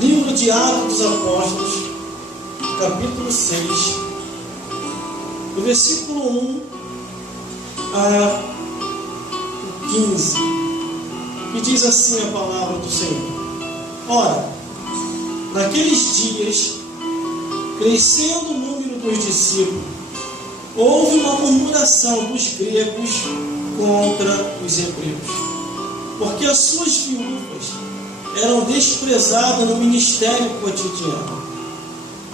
Livro de Atos dos Apóstolos, capítulo 6, do versículo 1 a 15, que diz assim a palavra do Senhor. Ora, naqueles dias, crescendo o número dos discípulos, houve uma murmuração dos gregos contra os hebreus, porque as suas viúvas eram desprezadas no ministério cotidiano.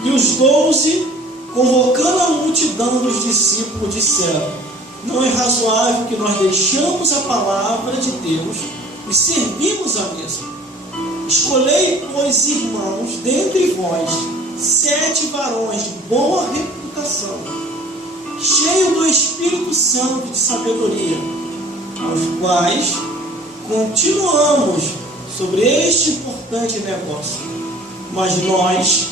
E os 12, convocando a multidão dos discípulos, disseram: não é razoável que nós deixamos a palavra de Deus e servimos a mesa. Escolhei, pois, irmãos, dentre vós, 7 varões de boa reputação, cheios do Espírito Santo de sabedoria, aos quais continuamos sobre este importante negócio. Mas nós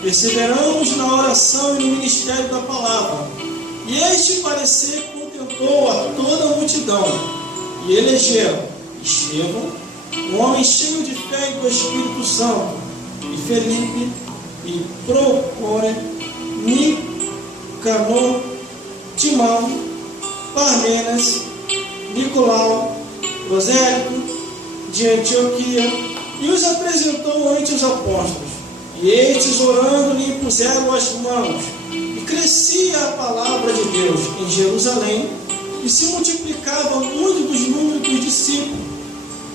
perseveramos na oração e no ministério da palavra. E este parecer contentou a toda a multidão. E elegeram Estevão, um homem cheio de fé e do Espírito Santo, e Felipe, e Prócore, Nicanor, Timão, Parmenas, Nicolau, Prosélito, de Antioquia, e os apresentou ante os apóstolos. E estes, orando, lhe impuseram as mãos. E crescia a palavra de Deus em Jerusalém, e se multiplicava muito dos números dos discípulos,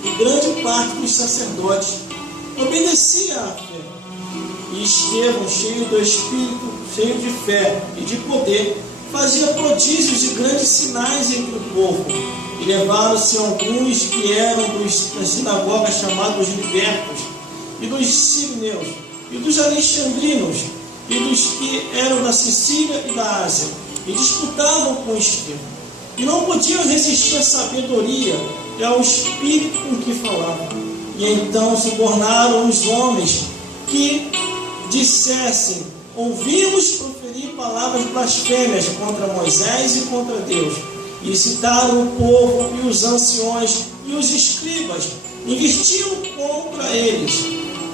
e grande parte dos sacerdotes obedecia à fé. E Estevão, cheio do Espírito, cheio de fé e de poder, fazia prodígios e grandes sinais entre o povo. E levaram-se alguns que eram das sinagogas chamados libertos, e dos sirineus, e dos alexandrinos, e dos que eram da Sicília e da Ásia, e disputavam com Estevão. E não podiam resistir à sabedoria e ao espírito com que falavam. E então subornaram os homens que dissessem: ouvimos proferir palavras blasfêmias contra Moisés e contra Deus. E citaram o povo e os anciões e os escribas, investiam contra eles.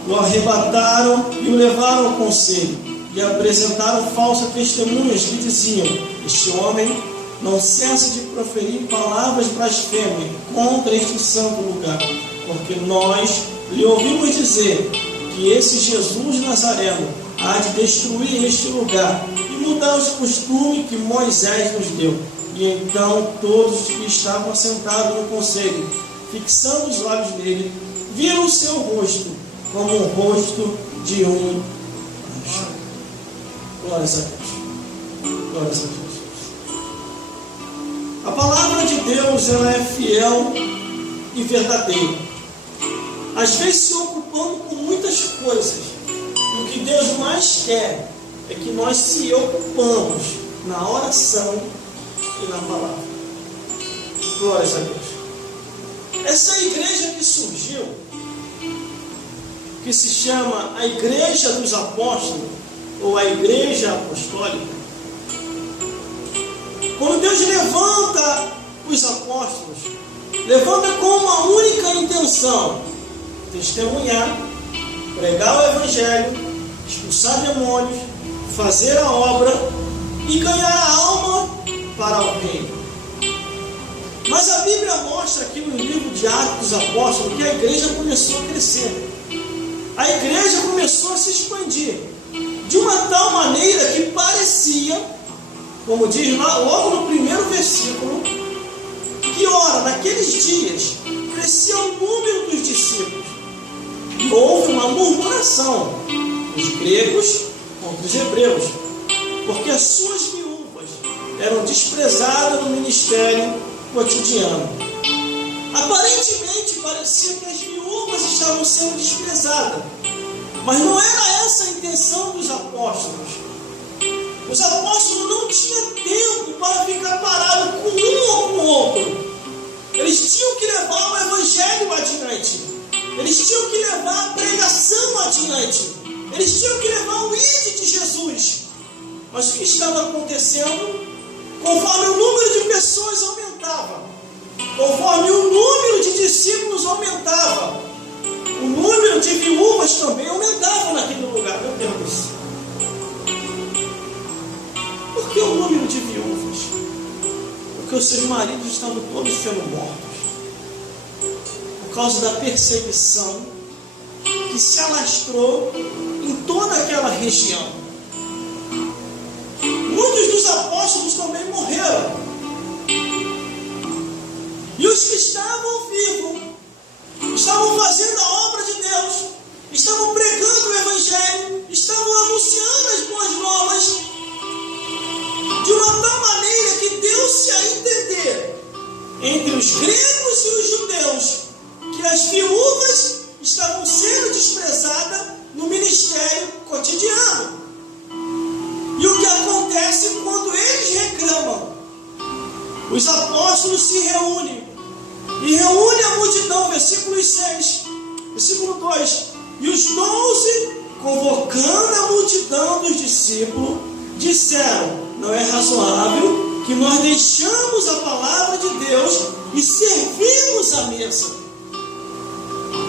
O arrebataram e o levaram ao conselho, e apresentaram falsas testemunhas que diziam: este homem não cessa de proferir palavras blasfêmias contra este santo lugar, porque nós lhe ouvimos dizer que esse Jesus Nazareno há de destruir este lugar e mudar os costumes que Moisés nos deu. E então todos que estavam sentados no conselho, fixando os olhos nele, viram o seu rosto como o rosto de um anjo. Glórias a Deus. Glórias a Deus. A palavra de Deus, ela é fiel e verdadeira. Às vezes se ocupando com muitas coisas. E o que Deus mais quer é que nós se ocupamos na oração e na palavra. Glórias a Deus. Essa igreja que surgiu, que se chama a Igreja dos Apóstolos, ou a Igreja Apostólica, quando Deus levanta os apóstolos, levanta com uma única intenção: testemunhar, pregar o Evangelho, expulsar demônios, fazer a obra e ganhar a alma para o reino. Mas a Bíblia mostra aqui no livro de Atos dos Apóstolos que a igreja começou a crescer. A igreja começou a se expandir de uma tal maneira que parecia, como diz lá logo no primeiro versículo, que ora, naqueles dias, crescia o número dos discípulos. E houve uma murmuração dos gregos contra os hebreus, porque as suas viúvas eram desprezadas no ministério cotidiano. Aparentemente parecia que as viúvas estavam sendo desprezadas, mas não era essa a intenção dos apóstolos. Os apóstolos não tinham tempo para ficar parados com um ou com o outro. Eles tinham que levar o Evangelho adiante. Eles tinham que levar a pregação adiante. Eles tinham que levar o ID de Jesus. Mas o que estava acontecendo? Conforme o número de pessoas aumentava, conforme o número de discípulos aumentava, o número de viúvas viúvas também aumentavam naquele lugar. Meu Deus. Por que o número de viúvas? Porque os seus maridos estavam todos sendo mortos. Por causa da perseguição que se alastrou em toda aquela região. Muitos dos apóstolos também morreram. E os que estavam vivos, estavam fazendo a obra de Deus, estavam pregando o Evangelho, estavam anunciando as boas novas, de uma tal maneira que deu-se a entender, entre os gregos e os judeus, que as viúvas estavam sendo desprezadas no ministério cotidiano. E o que acontece quando eles reclamam? Os apóstolos se reúnem, e reúne a multidão, versículo 6, versículo 2, e os 12, convocando a multidão dos discípulos, disseram: não é razoável que nós deixamos a palavra de Deus e servimos a mesa.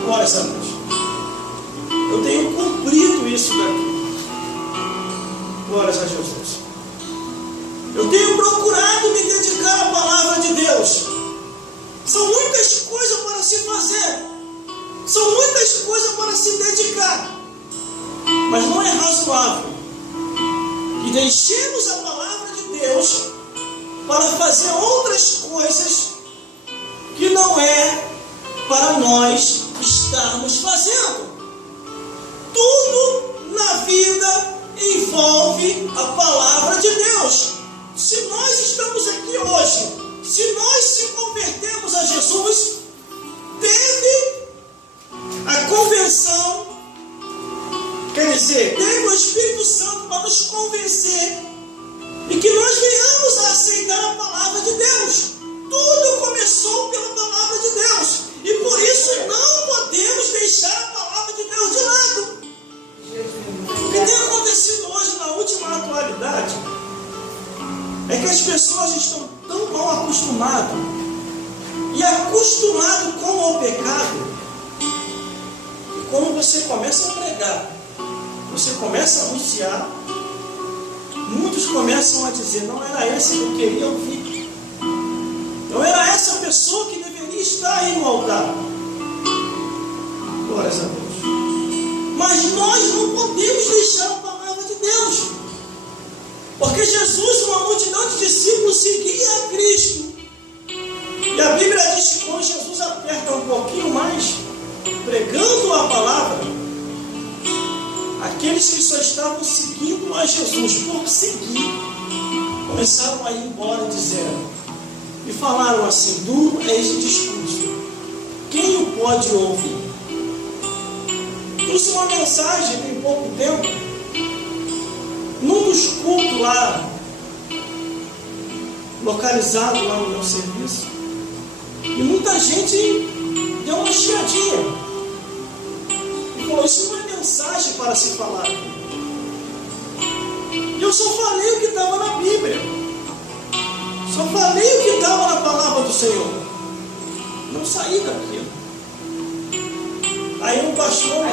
Glória a Deus. Eu tenho cumprido isso daqui. Glória a Jesus. Eu tenho procurado me dedicar à palavra de Deus. São muitas coisas para se fazer. São muitas coisas para se dedicar. Mas não é razoável que deixemos a palavra de Deus para fazer outras coisas que não é para nós estarmos fazendo. Tudo na vida envolve a palavra de Deus. Se nós estamos aqui hoje, se nós se convertemos a Jesus, teve a convenção, quer dizer, teve o Espírito Santo para nos convencer e que nós venhamos a aceitar a palavra de Deus. Tudo começou pela palavra de Deus e por isso não podemos deixar a palavra de Deus de lado. O que tem acontecido hoje na última atualidade é que as pessoas estão tão mal acostumadas e acostumadas com o pecado que quando você começa a pregar, você começa a anunciar, muitos começam a dizer: não era esse que eu queria ouvir, não era essa pessoa que deveria estar aí no altar. Glórias a Deus. Mas nós não podemos deixar a palavra de Deus, porque Jesus, uma multidão de discípulos, seguia a Cristo. E a Bíblia diz que quando Jesus aperta um pouquinho mais, pregando a palavra, aqueles que só estavam seguindo a Jesus por seguir, começaram a ir embora dizendo, e falaram assim: duro é este discurso, quem o pode ouvir? Trouxe uma mensagem tem pouco tempo, num dos cultos lá, localizado lá no meu serviço, e muita gente deu uma chiadinha e falou: isso não é mensagem para se falar. E eu só falei o que estava na Bíblia, só falei o que estava na palavra do Senhor, não saí daquilo. Aí um pastor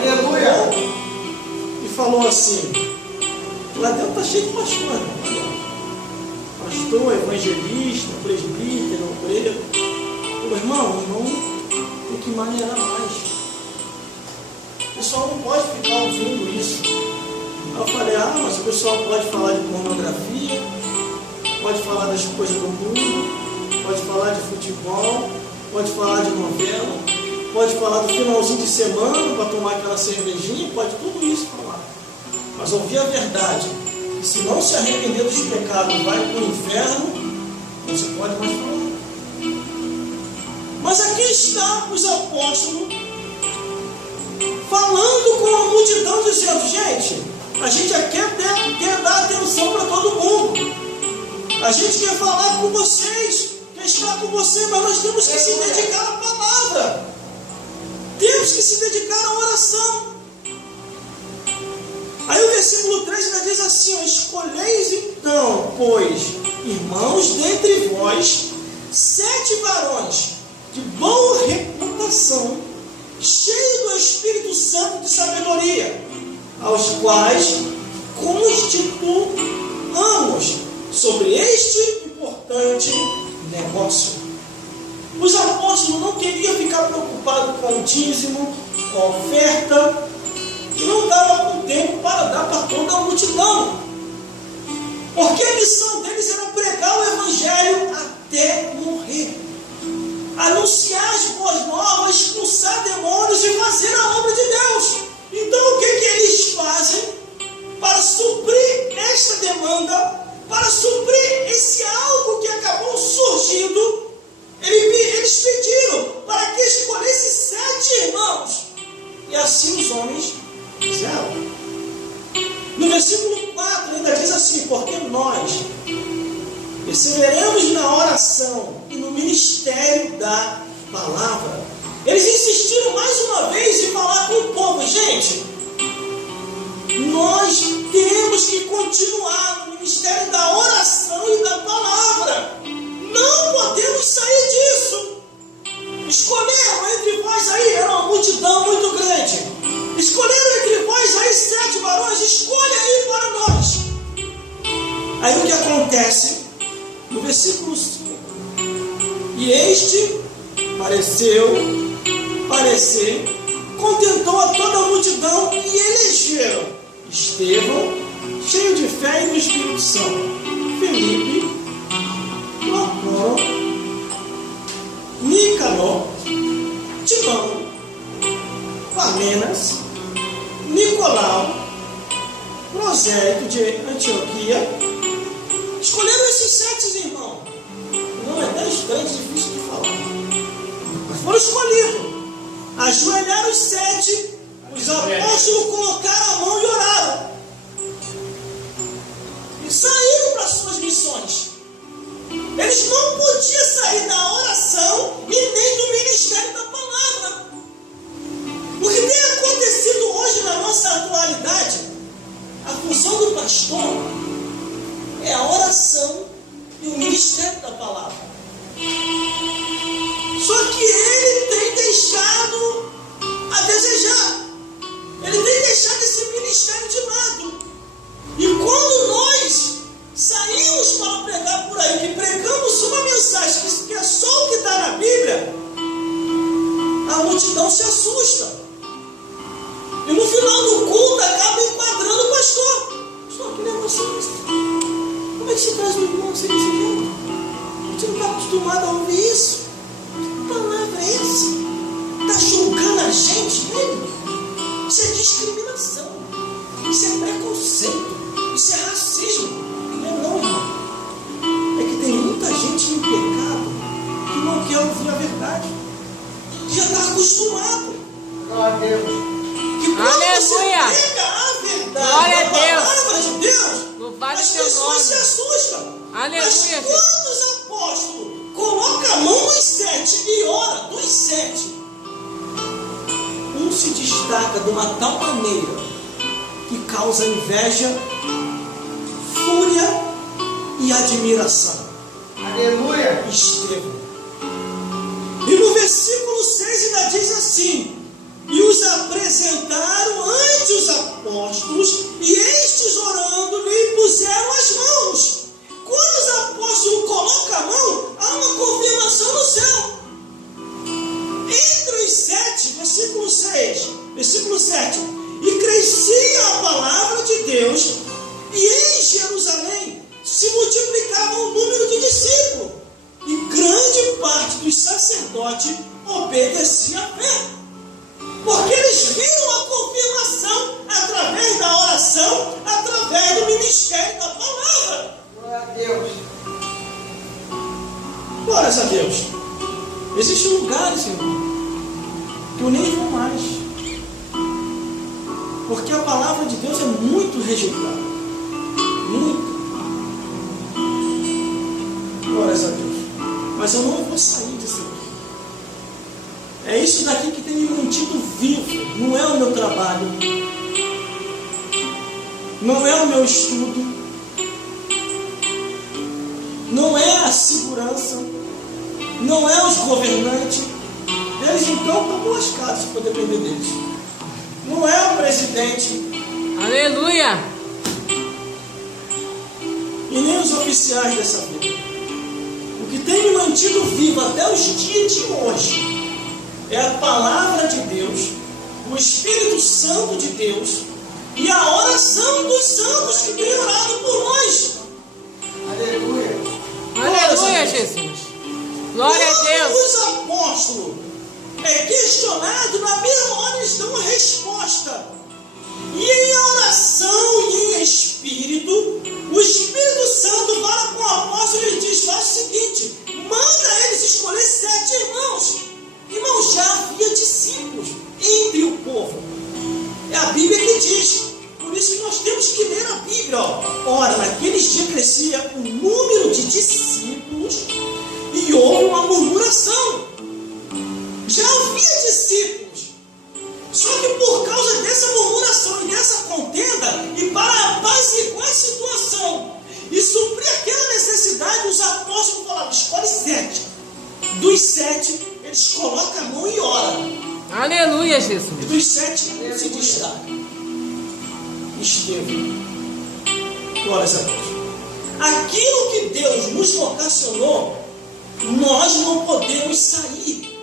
e falou assim: lá dentro está cheio de pastor, pastor, evangelista, presbítero, obreiro. Falei: irmão, tem que maneirar mais. O pessoal não pode ficar ouvindo isso. Aí eu falei: mas o pessoal pode falar de pornografia, pode falar das coisas do mundo, pode falar de futebol, pode falar de novela, pode falar do finalzinho de semana para tomar aquela cervejinha, pode tudo isso falar. Mas ouvir a verdade, que se não se arrepender dos pecados vai para o inferno, não se pode mais falar. Mas aqui está os apóstolos falando com a multidão, dizendo: gente, a gente quer dar atenção para todo mundo, a gente quer falar com vocês, quer estar com vocês, mas nós temos que se dedicar à palavra, temos que se dedicar à oração. Aí o versículo 3 ainda diz assim: escolheis então, pois, irmãos, dentre vós 7 varões de boa reputação, cheios do Espírito Santo Santo de sabedoria, aos quais constituamos sobre este importante negócio. Os apóstolos não queriam ficar preocupados com o dízimo, com a oferta, que não dava com tempo para dar para toda a multidão. Porque a missão deles era pregar o Evangelho até morrer. Anunciar as boas novas, expulsar demônios e fazer a obra de Deus. Então o que eles fazem para suprir esta demanda, para suprir esse algo que acabou surgindo? Eles pediram para que escolhesse 7 irmãos. E assim os homens fizeram. No versículo 4 ainda diz assim: porque nós perseveramos na oração e no ministério da palavra. Eles insistiram mais uma vez em falar com o povo: gente, nós temos que continuar no ministério da oração e da palavra. Não podemos sair disso. Escolheram entre vós aí, era uma multidão muito grande. Escolheram entre vós aí 7 varões, escolha aí para nós. Aí o que acontece? No versículo 5: e este parecer, contentou a toda a multidão e elegeram Estevão, cheio de fé e do Espírito Santo, Felipe, Procoro, Nicanor, Timão, Parmenas, Nicolau, Prosélito de Antioquia. Escolheram esses 7 irmãos. Não é 10 grandes, difícil de falar. Mas foram escolhidos. Ajoelharam os 7. Os apóstolos colocaram a mão e oraram. E saíram para as suas missões. Eles não podiam sair da oração e nem do ministério da palavra. O que tem acontecido hoje na nossa atualidade, a função do pastor é a oração e o ministério da palavra. Só que ele tem deixado a desejar. Ele tem deixado esse ministério de lado. E quando nós saímos para pregar por aí, que pregamos uma mensagem que é só o que está na Bíblia, a multidão se assusta. E no final do culto acaba enquadrando o pastor. Pastor, que negócio é esse? Como é que se traz um irmão assim desse jeito? A gente não está acostumado a ouvir isso. Que palavra é essa? Está julgando a gente, ele? Isso é discriminação. Isso é preconceito. Isso é racismo. Não é não, irmão. É que tem muita gente em pecado que não quer ouvir a verdade. Que já está acostumado. Glória a Deus. Que quando Aleluia. você prega a verdade, Glória a a Deus. palavra de Deus, Louvado as teu pessoas nome. se assustam. Aleluia, Mas Jesus. quando os apóstolos colocam a mão nos 7 e ora dos 7, um se destaca de uma tal maneira que causa inveja, fúria e admiração. Aleluia. Estevão. E no versículo 6 ainda diz assim: e os apresentaram ante os apóstolos, e estes orando lhe puseram as mãos. Quando os apóstolos colocam a mão, há uma confirmação no céu. Entre os 7, versículo 6, versículo 7, e crescia a palavra de Deus, e em Jerusalém se multiplicava o número de discípulos, e grande parte dos sacerdotes obedecia à fé. Porque eles viram a confirmação através da oração, através do ministério da palavra. Glória a Deus. Glórias a Deus. Existem lugares, irmão, que eu nem vou mais. Porque a palavra de Deus é muito rejeitada. Muito. Glórias a Deus. Mas eu não vou sair disso aqui. É isso daqui que tem me mantido vivo. Não é o meu trabalho. Não é o meu estudo. Não é a segurança. Não é os governantes. Eles então estão lascados se for depender deles. presidente Aleluia. e nem os oficiais dessa vida. O que tem me mantido vivo até os dias de hoje é a palavra de Deus, o Espírito Santo de Deus e a oração dos santos que têm orado por nós. Aleluia. Aleluia, Jesus. Glória a Deus. Quando os apóstolos é questionado, na mesma hora eles dão uma resposta. E em oração e em espírito, o Espírito Santo fala com o apóstolo e diz: faz o seguinte, manda eles escolher 7 irmãos. Irmãos, já havia discípulos entre o povo. É a Bíblia que diz. Por isso que nós temos que ler a Bíblia. Ora, naqueles dias crescia o número de discípulos e houve uma murmuração. Já havia discípulos. Só que por causa dessa murmuração e dessa contenda, e para apaziguar a situação e suprir aquela necessidade, os apóstolos falaram: escolhe 7. Dos 7, eles colocam a mão e oram. Aleluia, Jesus. E dos 7 se destaca Estevão. Glórias a Deus. Aquilo que Deus nos vocacionou, nós não podemos sair.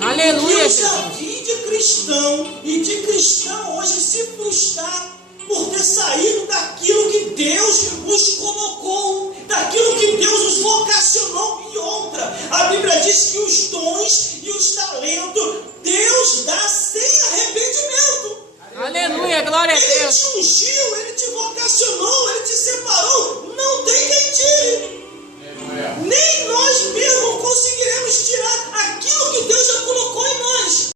Aleluia, Eu já Jesus. vi de cristão e de cristão hoje se frustrar por ter saído daquilo que Deus os colocou, daquilo que Deus os vocacionou. E outra, a Bíblia diz que os dons e os talentos Deus dá sem arrependimento. Aleluia, glória a Ele Deus. te ungiu